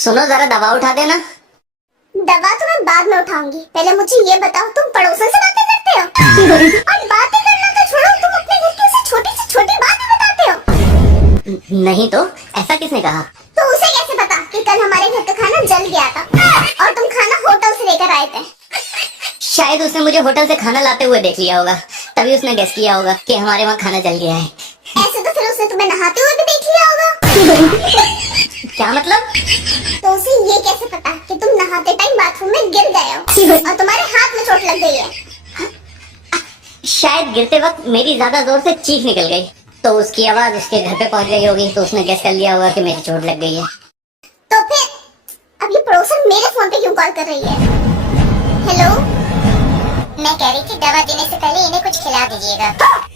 सुनो जरा दवा उठा देना। दवा तो मैं बाद में उठाऊंगी, पहले मुझे ये बताओ तुम पड़ोसन से बातें करते हो? और बातें करना तो छोड़ो, तुम अपने घर की उसे छोटी से छोटी बात भी बताते हो। नहीं तो ऐसा किसने कहा? तो उसे कैसे पता कि कल हमारे घर का खाना जल गया था और तुम खाना होटल से लेकर आए थे? शायद उसने मुझे होटल से खाना लाते हुए देख लिया होगा, तभी उसने गेस किया होगा कि हमारे वहाँ खाना जल गया है। ऐसे तो फिर उसने तुम्हें नहाते हुए भी देख लिया होगा। क्या मतलब? तो उसे ये कैसे पता कि तुम नहाते टाइम बाथरूम में गिर गए हो और तुम्हारे हाथ में चोट लग गई है? शायद गिरते वक्त मेरी ज्यादा जोर से चीख निकल गई, तो उसकी आवाज उसके घर पे पहुंच गई होगी, तो उसने गेस कर लिया होगा कि मेरी चोट लग गई है। तो फिर अब ये पड़ोसन मेरे फोन पे क्यों कॉल कर रही है? हेलो, मैं कह रही थी दवा देने से पहले इन्हें कुछ खिला दीजिएगा,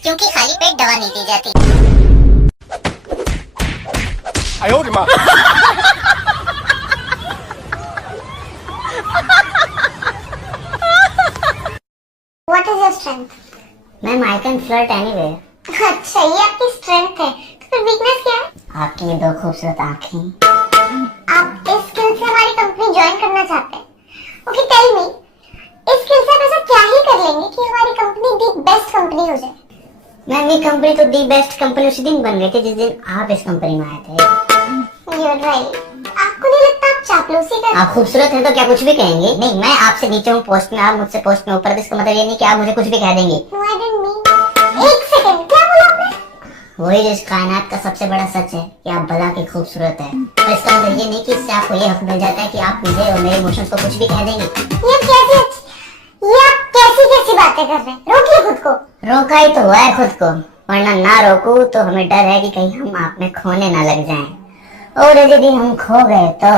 क्योंकि खाली पेट दवा नहीं दी जाती। 哎呦我的妈！ What is your strength? Ma'am I can flirt anywhere. अच्छा, ये आपकी स्ट्रेंथ है, तो फिर वीकनेस क्या है? आपकी ये दो खूबसूरत आँखें। आप इस स्किल से हमारी कंपनी ज्वाइन करना चाहते हैं? ओके, टेल मी, इस स्किल से आप ऐसा क्या ही कर लेंगे कि हमारी कंपनी दी बेस्ट कंपनी हो जाए? मैम ये कंपनी तो दी बेस्ट कंपनी उसी दिन बन गई थी जिस दिन आप इस कंपनी में आए थे। You're right. आपको नहीं लगता आप चापलूसी कर? आप खूबसूरत हैं तो क्या कुछ भी कहेंगे? नहीं, मैं आपसे नीचे हूँ पोस्ट में, आप मुझसे पोस्ट में ऊपर, तो इसका मतलब ये नहीं कि आप मुझे कुछ भी कह देंगे। No, I didn't mean. एक सेकंड, क्या बोला आपने? वही जो इस कायनात का सबसे बड़ा सच है कि आप भला की खूबसूरत है, तो इसका मतलब ये नहीं कि इससे आपको ये हक मिल जाता है कि आप मुझे और मेरे इमोशंस को कुछ भी कह देंगे। ये आप कैसी बातें कर रहे हैं? रोकिए खुद को। रोका ही तो हुआ है खुद को, वरना ना रोकू तो हमें डर है कि कहीं हम आप में खोने ना लग जाएं, और यदि दिन हम खो गए तो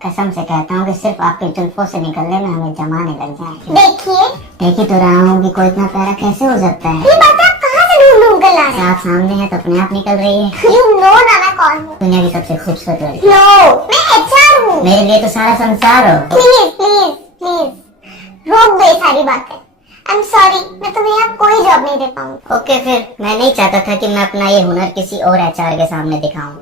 कसम से कहता हूँ कि सिर्फ आपके जुल्फों से निकलने में हमें जमाने लग जाएं। देखिए, देख ही तो रहा हूँ कि कोई इतना प्यारा कैसे हो सकता है। ये बात आप कहाँ से ढूंढ कर ला रहे हैं? आप सामने है तो अपने आप निकल रही है। You know ना मैं कौन हूँ? दुनिया की सबसे खूबसूरत लड़की। No, मैं HR हूँ। मेरे लिए तो सारा संसार हो। प्लीज प्लीज प्लीज रोक दो ये सारी बातें। I'm sorry, मैं तुम्हें यहाँ कोई जॉब नहीं दे पाऊंगी। ओके फिर, मैं नहीं चाहता था कि मैं अपना ये हुनर किसी और HR के सामने दिखाऊं।